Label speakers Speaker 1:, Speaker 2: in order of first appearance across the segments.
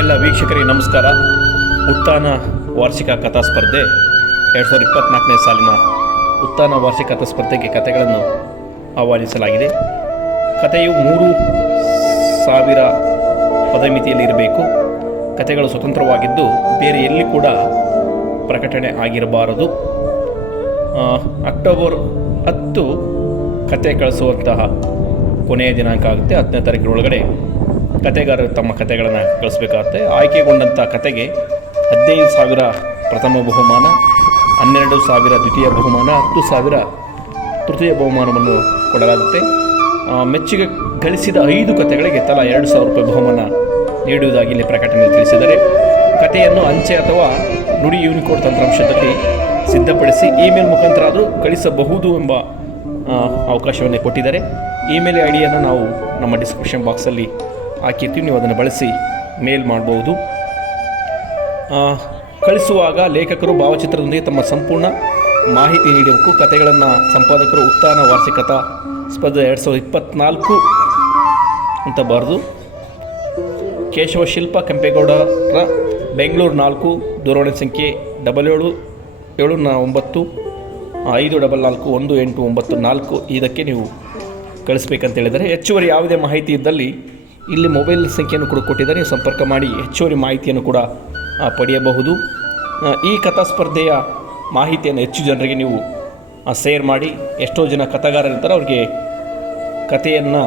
Speaker 1: ಎಲ್ಲ ವೀಕ್ಷಕರಿಗೆ ನಮಸ್ಕಾರ. ಉತ್ಥಾನ ವಾರ್ಷಿಕ ಕಥಾ ಸ್ಪರ್ಧೆ ಎರಡು ಸಾವಿರದ ಇಪ್ಪತ್ತ್ನಾಲ್ಕನೇ ಸಾಲಿನ ಉತ್ಥಾನ ವಾರ್ಷಿಕ ಕಥಾ ಸ್ಪರ್ಧೆಗೆ ಕಥೆಗಳನ್ನು ಆಹ್ವಾನಿಸಲಾಗಿದೆ. ಕಥೆಯು ಮೂರು ಸಾವಿರ ಪದಮಿತಿಯಲ್ಲಿ ಇರಬೇಕು. ಕಥೆಗಳು ಸ್ವತಂತ್ರವಾಗಿದ್ದು ಬೇರೆ ಎಲ್ಲಿ ಕೂಡ ಪ್ರಕಟಣೆ ಆಗಿರಬಾರದು. ಅಕ್ಟೋಬರ್ ಹತ್ತು ಕತೆ ಕಳಿಸುವಂತಹ ಕೊನೆಯ ದಿನಾಂಕ ಆಗುತ್ತೆ. ಹತ್ತನೇ ತಾರೀಕಿನ ಒಳಗಡೆ ಕತೆಗಾರರು ತಮ್ಮ ಕತೆಗಳನ್ನು ಕಳಿಸ್ಬೇಕಾಗುತ್ತೆ. ಆಯ್ಕೆಗೊಂಡಂಥ ಕತೆಗೆ ಹದಿನೈದು ಸಾವಿರ ಪ್ರಥಮ ಬಹುಮಾನ, ಹನ್ನೆರಡು ಸಾವಿರ ದ್ವಿತೀಯ ಬಹುಮಾನ, ಹತ್ತು ಸಾವಿರ ತೃತೀಯ ಬಹುಮಾನವನ್ನು ಕೊಡಲಾಗುತ್ತೆ. ಮೆಚ್ಚುಗೆ ಗಳಿಸಿದ ಐದು ಕತೆಗಳಿಗೆ ತಲಾ ಎರಡು ಸಾವಿರ ರೂಪಾಯಿ ಬಹುಮಾನ ನೀಡುವುದಾಗಿ ಇಲ್ಲಿ ಪ್ರಕಟಣೆಯಲ್ಲಿ ತಿಳಿಸಿದ್ದಾರೆ. ಕಥೆಯನ್ನು ಅಂಚೆ ಅಥವಾ ನುಡಿ ಯೂನಿಕೋಡ್ ತಂತ್ರಾಂಶದಲ್ಲಿ ಸಿದ್ಧಪಡಿಸಿ ಇಮೇಲ್ ಮುಖಾಂತರ ಆದರೂ ಕಳಿಸಬಹುದು ಎಂಬ ಅವಕಾಶವನ್ನು ಕೊಟ್ಟಿದ್ದಾರೆ. ಇಮೇಲ್ ಐಡಿಯನ್ನು ನಾವು ನಮ್ಮ ಡಿಸ್ಕ್ರಿಪ್ಷನ್ ಬಾಕ್ಸಲ್ಲಿ ಹಾಕಿರ್ತೀವಿ ನೀವು ಅದನ್ನು ಬಳಸಿ ಮೇಲ್ ಮಾಡಬಹುದು ಕಳಿಸುವಾಗ ಲೇಖಕರು ಭಾವಚಿತ್ರದೊಂದಿಗೆ ತಮ್ಮ ಸಂಪೂರ್ಣ ಮಾಹಿತಿ ನೀಡಬೇಕು. ಕಥೆಗಳನ್ನು ಸಂಪಾದಕರು ಉತ್ಥಾನ ವಾರ್ಷಿಕತಾ ಸ್ಪರ್ಧೆ ಎರಡು ಸಾವಿರದ ಇಪ್ಪತ್ತ್ನಾಲ್ಕು ಅಂತ ಬರೆದು, ಕೇಶವ ಶಿಲ್ಪ ಕೆಂಪೇಗೌಡರ ಬೆಂಗಳೂರು ನಾಲ್ಕು, ದೂರವಾಣಿ ಸಂಖ್ಯೆ ಡಬಲ್ ಏಳು ಏಳು ನ ಒಂಬತ್ತು, ಐದು ಡಬಲ್ ನಾಲ್ಕು, ಒಂದು ಎಂಟು ಒಂಬತ್ತು ನಾಲ್ಕು ಇದಕ್ಕೆ ನೀವು ಕಳಿಸ್ಬೇಕಂತ ಹೇಳಿದರೆ ಹೆಚ್ಚುವರಿ ಯಾವುದೇ ಮಾಹಿತಿ ಇದ್ದಲ್ಲಿ ಇಲ್ಲಿ ಮೊಬೈಲ್ ಸಂಖ್ಯೆಯನ್ನು ಕೂಡ ಕೊಟ್ಟಿದ್ದಾರೆ. ಸಂಪರ್ಕ ಮಾಡಿ, ಹೆಚ್ಚುವರಿ ಮಾಹಿತಿಯನ್ನು ಕೂಡ ಪಡೆಯಬಹುದು. ಈ ಕಥಾ ಸ್ಪರ್ಧೆಯ ಮಾಹಿತಿಯನ್ನು ಹೆಚ್ಚು ಜನರಿಗೆ ನೀವು ಶೇರ್ ಮಾಡಿ, ಎಷ್ಟೋ ಜನ ಕಥಾಗಾರರಿರ್ತಾರೆ ಅವ್ರಿಗೆ ಕಥೆಯನ್ನು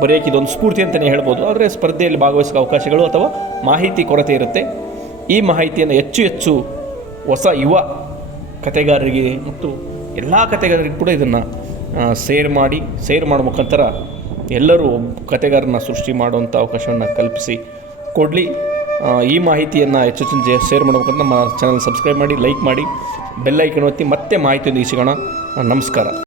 Speaker 1: ಬರೆಯೋಕೆ ಇದೊಂದು ಸ್ಫೂರ್ತಿ ಅಂತಲೇ ಹೇಳ್ಬೋದು. ಆದರೆ ಸ್ಪರ್ಧೆಯಲ್ಲಿ ಭಾಗವಹಿಸುವ ಅವಕಾಶಗಳು ಅಥವಾ ಮಾಹಿತಿ ಕೊರತೆ ಇರುತ್ತೆ. ಈ ಮಾಹಿತಿಯನ್ನು ಹೆಚ್ಚು ಹೆಚ್ಚು ಹೊಸ ಯುವ ಕಥೆಗಾರರಿಗೆ ಮತ್ತು ಎಲ್ಲ ಕಥೆಗಾರರಿಗೂ ಕೂಡ ಇದನ್ನು ಸೇರ್ ಮಾಡಿ ಸೇರ್ ಮಾಡೋ ಮುಖಾಂತರ ಎಲ್ಲರೂ ಒಬ್ಬ ಕಥೆಗಾರನ ಸೃಷ್ಟಿ ಮಾಡುವಂಥ ಅವಕಾಶವನ್ನು ಕಲ್ಪಿಸಿ ಕೊಡಲಿ. ಈ ಮಾಹಿತಿಯನ್ನು ಹೆಚ್ಚು ಹೆಚ್ಚು ಶೇರ್ ಮಾಡಬೇಕಂತ ನಮ್ಮ ಚಾನಲ್ ಸಬ್ಸ್ಕ್ರೈಬ್ ಮಾಡಿ ಲೈಕ್ ಮಾಡಿ ಬೆಲ್ ಐಕನ್ ಒತ್ತಿ ಮತ್ತೆ ಮಾಹಿತಿಯೊಂದಿಗೆ ಸಿಗೋಣ. ನಮಸ್ಕಾರ.